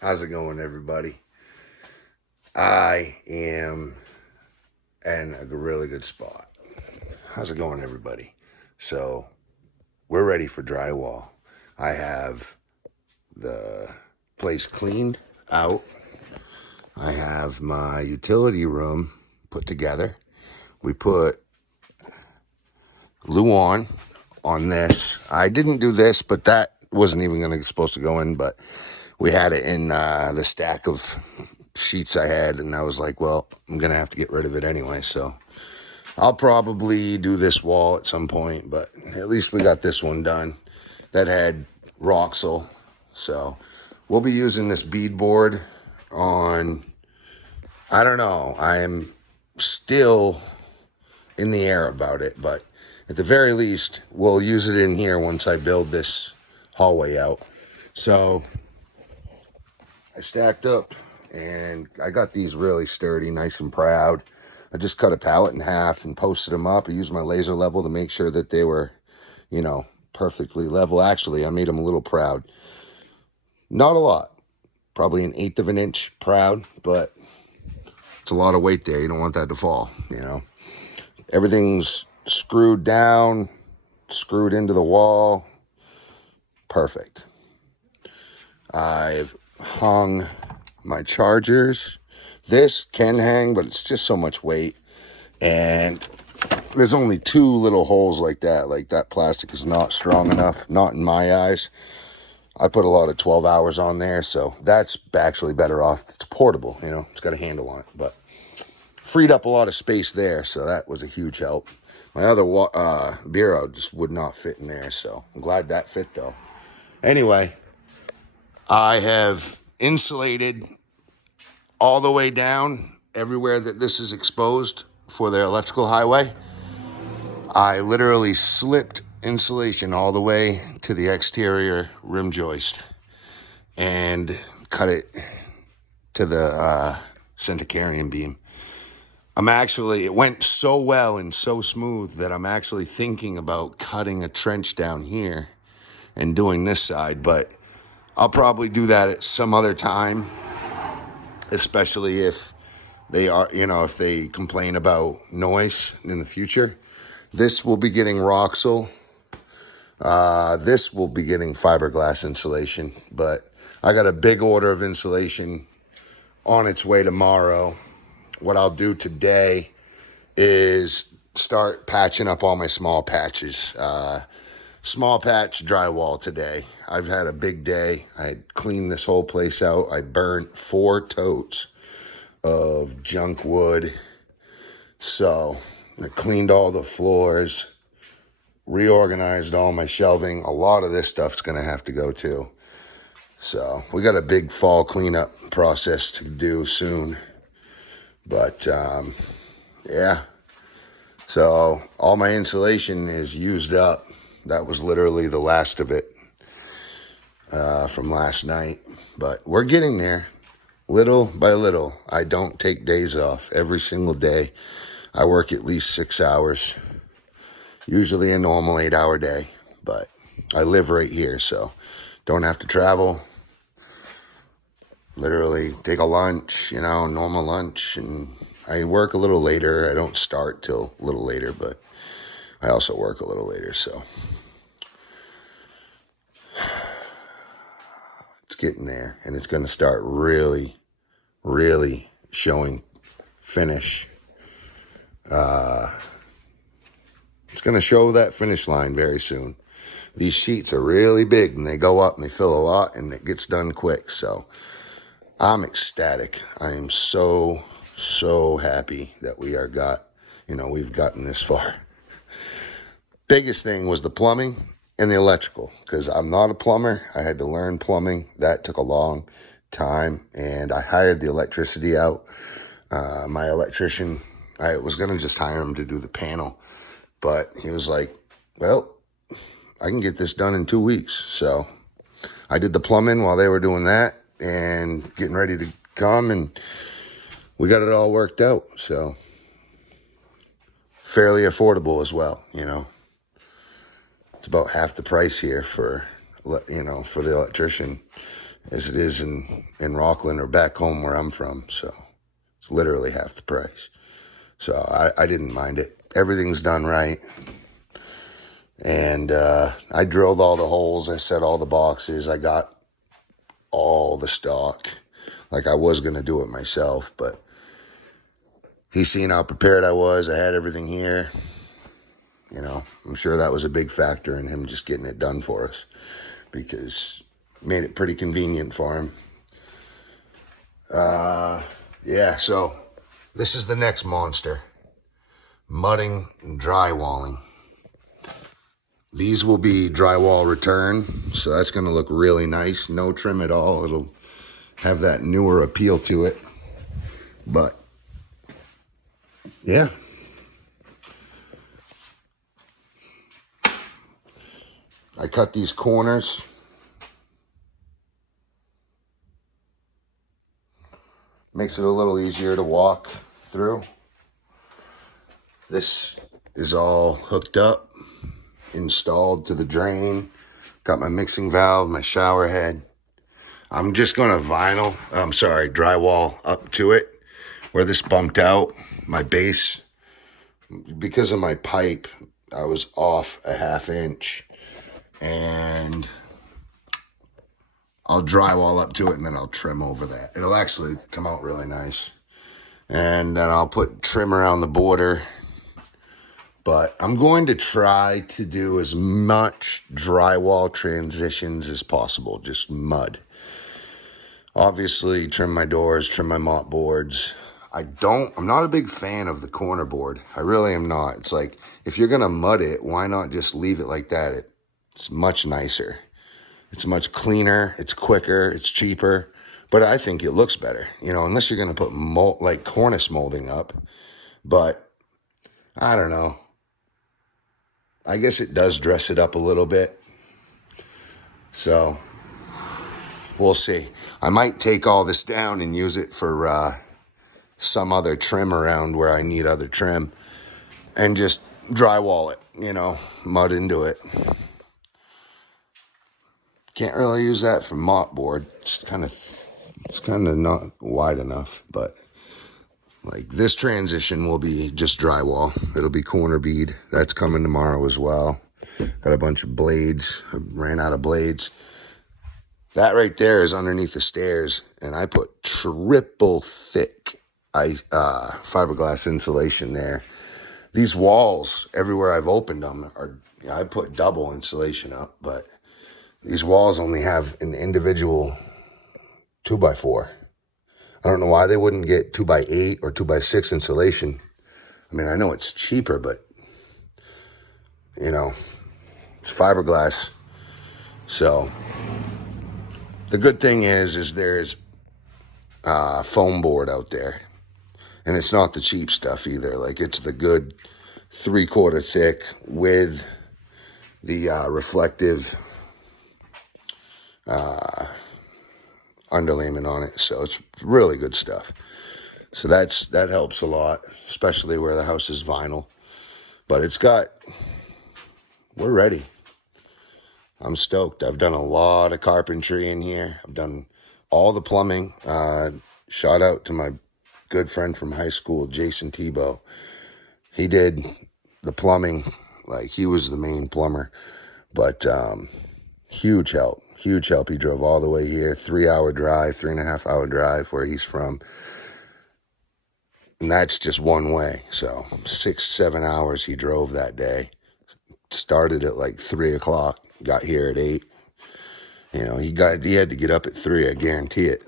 How's it going, everybody? I am in a really good spot. How's it going, everybody? So, we're ready for drywall. I have the place cleaned out. I have my utility room put together. We put Luan on this. I didn't do this, but that wasn't even supposed to go in, but we had it in the stack of sheets I had, and I was like, well, I'm gonna have to get rid of it anyway, so I'll probably do this wall at some point, but at least we got this one done. That had Roxel, so we'll be using this beadboard on, I don't know, I am still in the air about it, but at the very least, we'll use it in here once I build this hallway out. So I stacked up and I got these really sturdy, nice and proud. I just cut a pallet in half and posted them up. I used my laser level to make sure that they were, perfectly level. Actually, I made them a little proud. Not a lot, probably an eighth of an inch proud, but it's a lot of weight there. You don't want that to fall. Everything's screwed down, screwed into the wall. Perfect. I've hung my chargers. This can hang, but it's just so much weight. And there's only two little holes like that. Like, that plastic is not strong enough, not in my eyes. I put a lot of 12 hours on there, so that's actually better off. It's portable, it's got a handle on it, but freed up a lot of space there, so that was a huge help. My other bureau just would not fit in there, so I'm glad that fit, though. Anyway, I have insulated all the way down everywhere that this is exposed for their electrical highway. I literally slipped insulation all the way to the exterior rim joist and cut it to the center carrying beam. It went so well and so smooth that I'm actually thinking about cutting a trench down here and doing this side, but I'll probably do that at some other time, especially if if they complain about noise in the future. This will be getting Roxel. This will be getting fiberglass insulation, but I got a big order of insulation on its way tomorrow. What I'll do today is start patching up all my small patches. Small patch drywall today. I've had a big day. I cleaned this whole place out. I burnt 4 totes of junk wood. So I cleaned all the floors, reorganized all my shelving. A lot of this stuff's going to have to go too. So we got a big fall cleanup process to do soon. But yeah. So all my insulation is used up. That was literally the last of it from last night. But we're getting there. Little by little. I don't take days off. Every single day I work at least 6 hours. Usually a normal 8-hour day. But I live right here, so don't have to travel. Literally take a lunch, normal lunch. And I work a little later. I don't start till a little later, but I also work a little later, so it's getting there. And it's going to start really, really showing finish. It's going to show that finish line very soon. These sheets are really big, and they go up and they fill a lot, and it gets done quick. So I'm ecstatic. I am so, so happy that we've gotten this far. Biggest thing was the plumbing and the electrical, because I'm not a plumber. I had to learn plumbing. That took a long time, and I hired the electricity out. My electrician, I was going to just hire him to do the panel, but he was like, well, I can get this done in 2 weeks. So I did the plumbing while they were doing that and getting ready to come, and we got it all worked out. So fairly affordable as well, It's about half the price here for the electrician. as it is in Rockland or back home where I'm from. So it's literally half the price. So I didn't mind it. Everything's done right. And I drilled all the holes. I set all the boxes. I got all the stock. Like I was going to do it myself, but he's seen how prepared I was. I had everything here. You know, I'm sure that was a big factor in him just getting it done for us, because it made it pretty convenient for him. Yeah, so this is the next monster. Mudding and drywalling. These will be drywall return, so that's going to look really nice. No trim at all. It'll have that newer appeal to it. But, yeah. I cut these corners. Makes it a little easier to walk through. This is all hooked up, installed to the drain. Got my mixing valve, my shower head. I'm just going to drywall up to it. Where this bumped out, my base, because of my pipe, I was off a 1/2 inch. And I'll drywall up to it and then I'll trim over that. It'll actually come out really nice. And then I'll put trim around the border. But I'm going to try to do as much drywall transitions as possible, just mud. Obviously, trim my doors, trim my mop boards. I'm not a big fan of the corner board. I really am not. It's like, if you're going to mud it, why not just leave it like that? It's much nicer. It's much cleaner. It's quicker. It's cheaper. But I think it looks better, you know, unless you're going to put like cornice molding up. But I don't know. I guess it does dress it up a little bit. So we'll see. I might take all this down and use it for some other trim around where I need other trim, and just drywall it, you know, mud into it. Can't really use that for mop board. It's kind of not wide enough, but like this transition will be just drywall. It'll be corner bead. That's coming tomorrow as well. Got a bunch of blades. I ran out of blades. That right there is underneath the stairs, and I put triple thick fiberglass insulation there. These walls, everywhere I've opened them, I put double insulation up, but these walls only have an individual 2x4. I don't know why they wouldn't get 2x8 or 2x6 insulation. I mean, I know it's cheaper, but, you know, it's fiberglass. So the good thing is there's foam board out there. And it's not the cheap stuff either. Like, it's the good 3/4 thick with the reflective underlayment on it. So it's really good stuff. So that helps a lot, especially where the house is vinyl. But we're ready. I'm stoked. I've done a lot of carpentry in here. I've done all the plumbing. Shout out to my good friend from high school, Jason Tebow. He did the plumbing. Like, he was the main plumber. But huge help. He drove all the way here, 3-hour drive, 3.5-hour drive where he's from. And that's just one way. So 6-7 hours he drove that day. Started at like 3 o'clock, got here at 8. You know, he had to get up at 3, I guarantee it.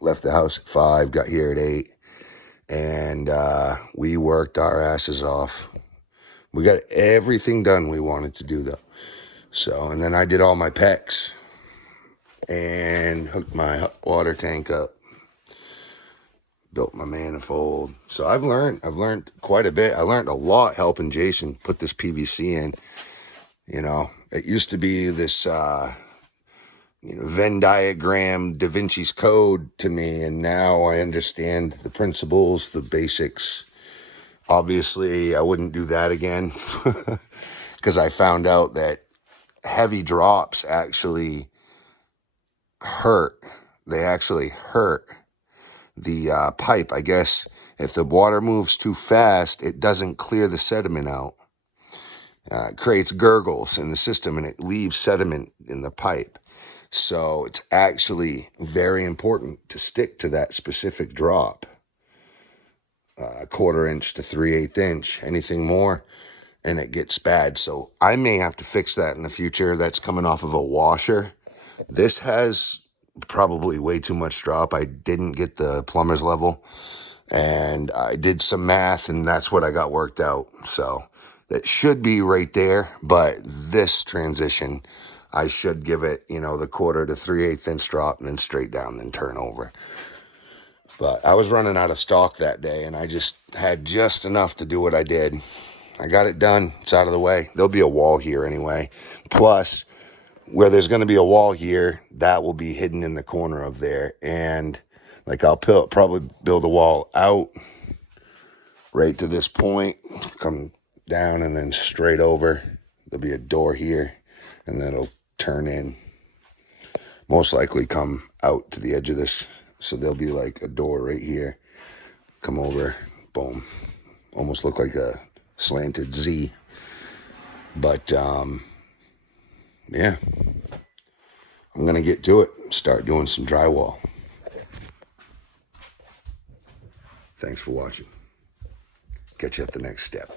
Left the house at 5, got here at 8. And we worked our asses off. We got everything done we wanted to do, though. So, and then I did all my PEX and hooked my water tank up, built my manifold. So I've learned quite a bit. I learned a lot helping Jason put this PVC in. You know, it used to be this Venn diagram, Da Vinci's Code to me, and now I understand the principles, the basics. Obviously, I wouldn't do that again because I found out that heavy drops actually hurt. They actually hurt the pipe. I guess if the water moves too fast, it doesn't clear the sediment out. It creates gurgles in the system and it leaves sediment in the pipe. So it's actually very important to stick to that specific drop. 1/4 inch to 3/8 inch, anything more, and it gets bad. So I may have to fix that in the future. That's coming off of a washer. This has probably way too much drop. I didn't get the plumber's level, and I did some math, and that's what I got worked out. So that should be right there, but this transition, I should give it, you know, the 1/4 to 3/8 inch drop and then straight down, then turn over. But I was running out of stock that day, and I just had just enough to do what I did. I got it done. It's out of the way. There'll be a wall here anyway. Plus, where there's going to be a wall here, that will be hidden in the corner of there. And like I'll probably build a wall out right to this point, come down and then straight over. There'll be a door here, and then it'll turn in. Most likely come out to the edge of this. So there'll be like a door right here. Come over, boom. Almost look like a slanted Z. But yeah, I'm going to get to it. Start doing some drywall. Thanks for watching. Catch you at the next step.